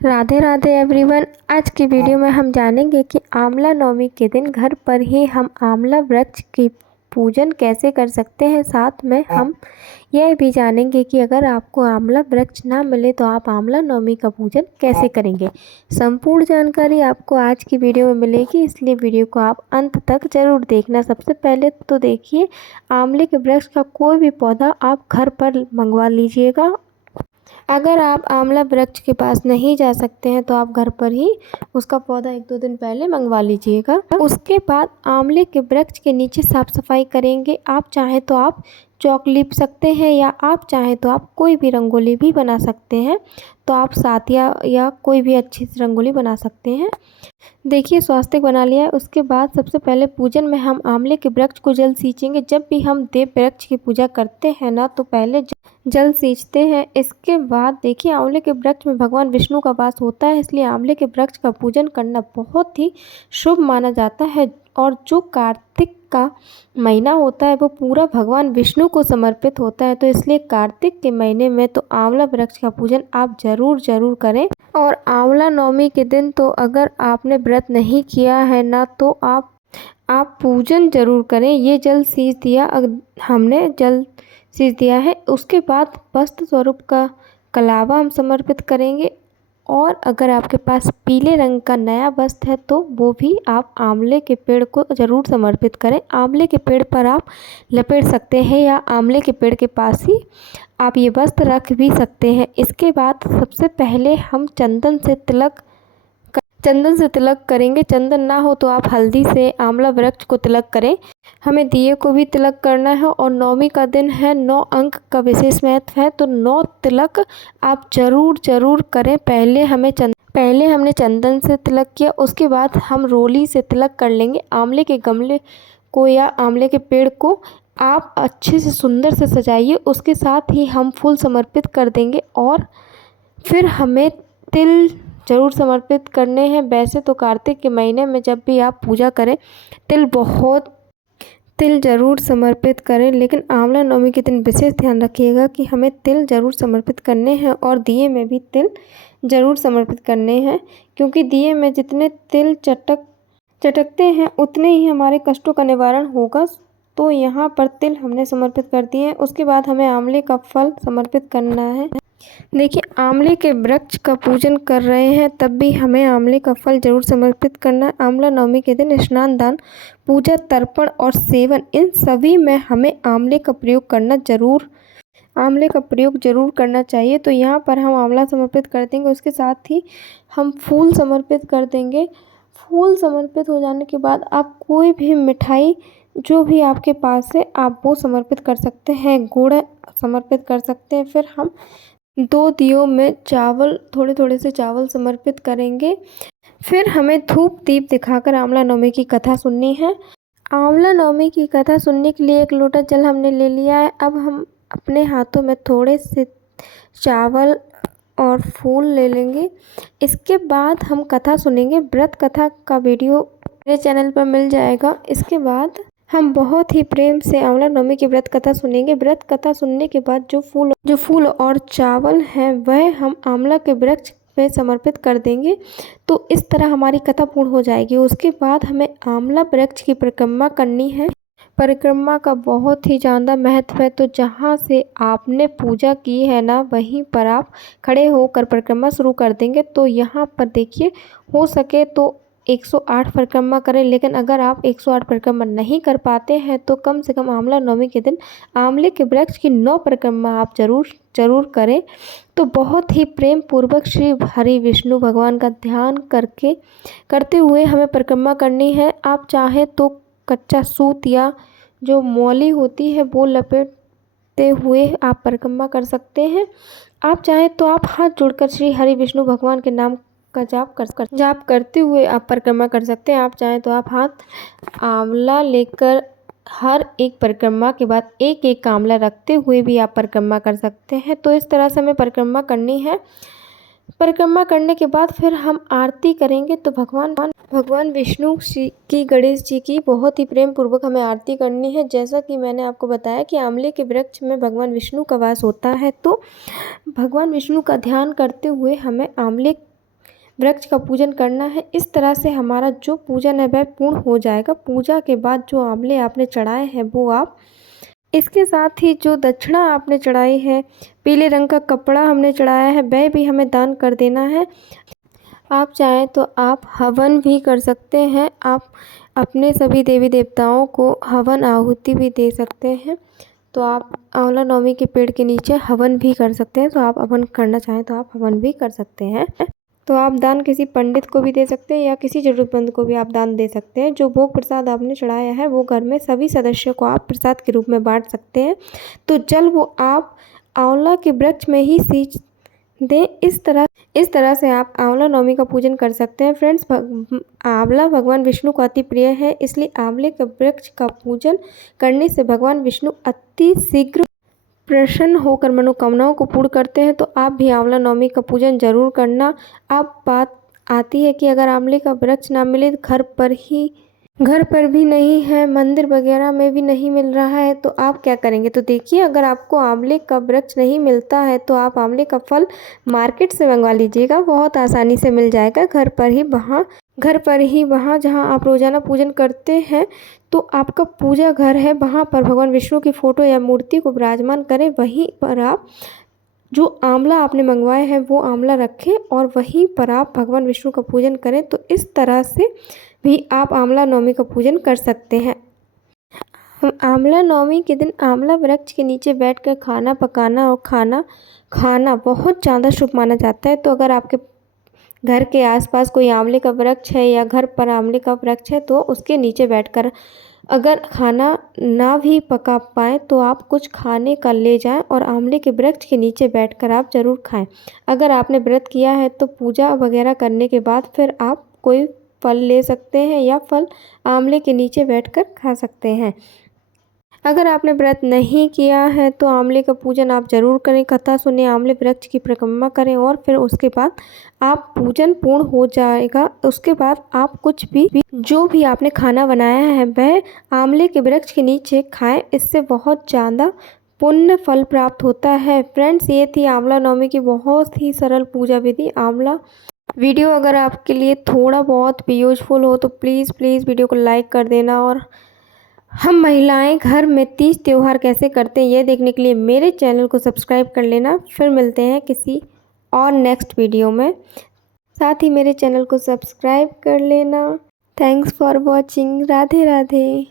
Radhe Radhe everyone. आज की video में हम जानेंगे कि आंवला नवमी के दिन घर पर ही हम आंवला वृक्ष की पूजन कैसे कर सकते हैं। साथ में हम यह भी जानेंगे कि अगर आपको आंवला वृक्ष ना मिले तो आप आंवला नवमी का पूजन कैसे करेंगे। संपूर्ण जानकारी आपको आज की वीडियो में मिलेगी, इसलिए वीडियो को आप अंत तक ज़रूर देखना। सबसे पहले तो देखिए, आंवले के वृक्ष का कोई भी पौधा आप घर पर मंगवा लीजिएगा। अगर आप आंवला वृक्ष के पास नहीं जा सकते हैं तो आप घर पर ही उसका पौधा 1-2 दिन पहले मंगवा लीजिएगा। उसके बाद आंवले के वृक्ष के नीचे साफ़ सफाई करेंगे। आप चाहें तो आप चॉक लीप सकते हैं या आप चाहें तो आप कोई भी रंगोली भी बना सकते हैं। तो आप सातिया या कोई भी अच्छी सी रंगोली बना सकते हैं। देखिए, स्वास्तिक बना लिया है। उसके बाद सबसे पहले पूजन में हम आंवले के वृक्ष को जल सींचेंगे। जब भी हम देव वृक्ष की पूजा करते हैं ना, तो पहले जल सींचते हैं। इसके बाद देखिए, आंवले के वृक्ष में भगवान विष्णु का वास होता है, इसलिए आंवले के वृक्ष का पूजन करना बहुत ही शुभ माना जाता है। और जो कार्तिक का महीना होता है वो पूरा भगवान विष्णु को समर्पित होता है, तो इसलिए कार्तिक के महीने में तो आंवला वृक्ष का पूजन आप ज़रूर करें। और आंवला नवमी के दिन तो अगर आपने व्रत नहीं किया है ना, तो आप पूजन ज़रूर करें। ये जल सींच दिया, हमने जल सींच दिया है। उसके बाद वस्त्र स्वरूप का कलावा हम समर्पित करेंगे। और अगर आपके पास पीले रंग का नया वस्त्र है तो वो भी आप आंवले के पेड़ को ज़रूर समर्पित करें। आंवले के पेड़ पर आप लपेट सकते हैं या आंवले के पेड़ के पास ही आप ये वस्त्र रख भी सकते हैं। इसके बाद सबसे पहले हम चंदन से तिलक करेंगे। चंदन ना हो तो आप हल्दी से आंवला वृक्ष को तिलक करें। हमें दिए को भी तिलक करना है और नवमी का दिन है, 9 अंक का विशेष महत्व है, तो 9 तिलक आप ज़रूर करें। पहले हमने चंदन से तिलक किया, उसके बाद हम रोली से तिलक कर लेंगे। आंवले के गमले को या आंवले के पेड़ को आप अच्छे से सुंदर से सजाइए। उसके साथ ही हम फूल समर्पित कर देंगे और फिर हमें तिल ज़रूर समर्पित करने हैं। वैसे तो कार्तिक के महीने में जब भी आप पूजा करें तिल ज़रूर समर्पित करें, लेकिन आंवला नवमी के दिन विशेष ध्यान रखिएगा कि हमें तिल ज़रूर समर्पित करने हैं और दिए में भी तिल ज़रूर समर्पित करने हैं, क्योंकि दिए में जितने तिल चटकते हैं उतने ही हमारे कष्टों का निवारण होगा। तो यहाँ पर तिल हमने समर्पित कर दिए हैं। उसके बाद हमें आंवले का फल समर्पित करना है। देखिए, आंवले के वृक्ष का पूजन कर रहे हैं तब भी हमें आंवले का फल जरूर समर्पित करना है। आंवला नवमी के दिन स्नान, दान, पूजा, तर्पण और सेवन, इन सभी में हमें आंवले का प्रयोग जरूर करना चाहिए। तो यहाँ पर हम आंवला समर्पित कर देंगे। उसके साथ ही हम फूल समर्पित कर देंगे। फूल समर्पित हो जाने के बाद आप कोई भी मिठाई जो भी आपके पास है आप वो समर्पित कर सकते हैं। गुड़ समर्पित कर सकते हैं। फिर हम 2 दियों में थोड़े से चावल समर्पित करेंगे। फिर हमें धूप दीप दिखाकर आंवला नवमी की कथा सुननी है। आंवला नवमी की कथा सुनने के लिए 1 लोटा जल हमने ले लिया है। अब हम अपने हाथों में थोड़े से चावल और फूल ले लेंगे। इसके बाद हम कथा सुनेंगे। व्रत कथा का वीडियो मेरे चैनल पर मिल जाएगा। इसके बाद हम बहुत ही प्रेम से आंवला नवमी की व्रत कथा सुनेंगे। व्रत कथा सुनने के बाद जो फूल और चावल हैं वह हम आंवला के वृक्ष पे समर्पित कर देंगे। तो इस तरह हमारी कथा पूर्ण हो जाएगी। उसके बाद हमें आंवला वृक्ष की परिक्रमा करनी है। परिक्रमा का बहुत ही ज़्यादा महत्व है, तो जहाँ से आपने पूजा की है ना, वहीं पर आप खड़े होकर परिक्रमा शुरू कर देंगे। तो यहाँ पर देखिए, हो सके तो 108 परिक्रमा करें, लेकिन अगर आप 108 परिक्रमा नहीं कर पाते हैं तो कम से कम आंवला नवमी के दिन आंवले के वृक्ष की 9 परिक्रमा आप ज़रूर करें। तो बहुत ही प्रेम पूर्वक श्री हरि विष्णु भगवान का ध्यान करते हुए हमें परिक्रमा करनी है। आप चाहे तो कच्चा सूत या जो मौली होती है वो लपेटते हुए आप परिक्रमा कर सकते हैं। आप चाहें तो आप हाथ जोड़कर श्री हरि विष्णु भगवान के नाम का जाप करते हुए आप परिक्रमा कर सकते हैं। आप चाहें तो आप हाथ आंवला लेकर हर एक परिक्रमा के बाद एक आंवला रखते हुए भी आप परिक्रमा कर सकते हैं। तो इस तरह से हमें परिक्रमा करनी है। परिक्रमा करने के बाद फिर हम आरती करेंगे। तो भगवान विष्णु की, गणेश जी की बहुत ही प्रेम पूर्वक हमें आरती करनी है। जैसा कि मैंने आपको बताया कि आंवले के वृक्ष में भगवान विष्णु का वास होता है, तो भगवान विष्णु का ध्यान करते हुए हमें आंवले वृक्ष का पूजन करना है। इस तरह से हमारा जो पूजन है वह पूर्ण हो जाएगा। पूजा के बाद जो आंवले आपने चढ़ाए हैं वो आप, इसके साथ ही जो दक्षिणा आपने चढ़ाई है, पीले रंग का कपड़ा हमने चढ़ाया है, वह भी हमें दान कर देना है। आप चाहें तो आप हवन भी कर सकते हैं। आप अपने सभी देवी देवताओं को हवन आहुति भी दे सकते हैं। तो आप आंवला नवमी के पेड़ के नीचे हवन भी कर सकते हैं। तो आप हवन करना चाहें तो आप हवन भी कर सकते हैं। तो आप दान किसी पंडित को भी दे सकते हैं या किसी ज़रूरतमंद को भी आप दान दे सकते हैं। जो भोग प्रसाद आपने चढ़ाया है वो घर में सभी सदस्यों को आप प्रसाद के रूप में बांट सकते हैं। तो जल वो आप आंवला के वृक्ष में ही सींच दें। इस तरह से आप आंवला नवमी का पूजन कर सकते हैं। फ्रेंड्स, आंवला भगवान विष्णु को अति प्रिय है, इसलिए आंवले के वृक्ष का पूजन करने से भगवान विष्णु अति शीघ्र प्रसन्न होकर मनोकामनाओं को पूर्ण करते हैं। तो आप भी आंवला नवमी का पूजन जरूर करना। अब बात आती है कि अगर आंवले का वृक्ष ना मिले, घर पर भी नहीं है, मंदिर वगैरह में भी नहीं मिल रहा है, तो आप क्या करेंगे। तो देखिए, अगर आपको आंवले का वृक्ष नहीं मिलता है तो आप आंवले का फल मार्केट से मंगवा लीजिएगा। बहुत आसानी से मिल जाएगा घर पर ही वहाँ जहाँ आप रोज़ाना पूजन करते हैं। तो आपका पूजा घर है, वहाँ पर भगवान विष्णु की फ़ोटो या मूर्ति को विराजमान करें। वहीं पर आप जो आंवला आपने मंगवाए हैं वो आंवला रखें और वहीं पर आप भगवान विष्णु का पूजन करें। तो इस तरह से भी आप आंवला नवमी का पूजन कर सकते हैं। आंवला नवमी के दिन आंवला वृक्ष के नीचे बैठकर खाना पकाना और खाना बहुत ज़्यादा शुभ माना जाता है। तो अगर आपके घर के आसपास कोई आंवले का वृक्ष है या घर पर आंवले का वृक्ष है तो उसके नीचे बैठकर अगर खाना ना भी पका पाएँ तो आप कुछ खाने का ले जाएं और आंवले के वृक्ष के नीचे बैठकर आप ज़रूर खाएं। अगर आपने व्रत किया है तो पूजा वगैरह करने के बाद फिर आप कोई फल ले सकते हैं या फल आंवले के नीचे बैठकर खा सकते हैं। अगर आपने व्रत नहीं किया है तो आंवले का पूजन आप जरूर करें, कथा सुने, आंवले वृक्ष की परिक्रमा करें और फिर उसके बाद आप पूजन पूर्ण हो जाएगा। उसके बाद आप कुछ भी जो भी आपने खाना बनाया है वह आंवले के वृक्ष के नीचे खाएं। इससे बहुत ज़्यादा पुण्य फल प्राप्त होता है। फ्रेंड्स, ये थी आंवला नवमी की बहुत ही सरल पूजा विधि। आंवला वीडियो अगर आपके लिए थोड़ा बहुत भी यूजफुल हो तो प्लीज़ वीडियो को लाइक कर देना। और हम महिलाएं घर में तीज त्यौहार कैसे करते हैं ये देखने के लिए मेरे चैनल को सब्सक्राइब कर लेना। फिर मिलते हैं किसी और नेक्स्ट वीडियो में। साथ ही मेरे चैनल को सब्सक्राइब कर लेना। Thanks for watching. Radhe Radhe.